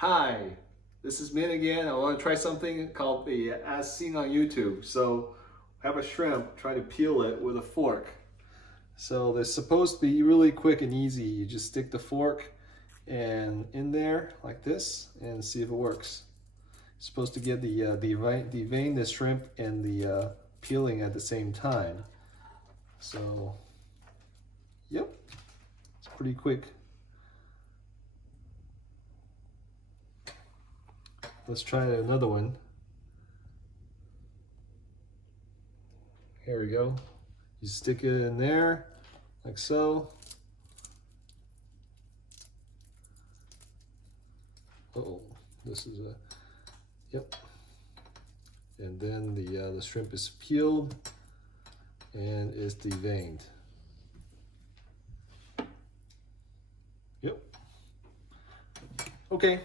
Hi, this is Min again. I want to try something called the as seen on YouTube. So have a shrimp, try to peel it with a fork. So they're supposed to be really quick and easy. You just stick the fork and in there like this and see if it works. You're supposed to get the devein the shrimp and the peeling at the same time. So yep, it's pretty quick. Let's try another one. Here we go. You stick it in there, like so. Uh-oh, this is a, yep. And then the shrimp is peeled and is deveined. Yep. Okay.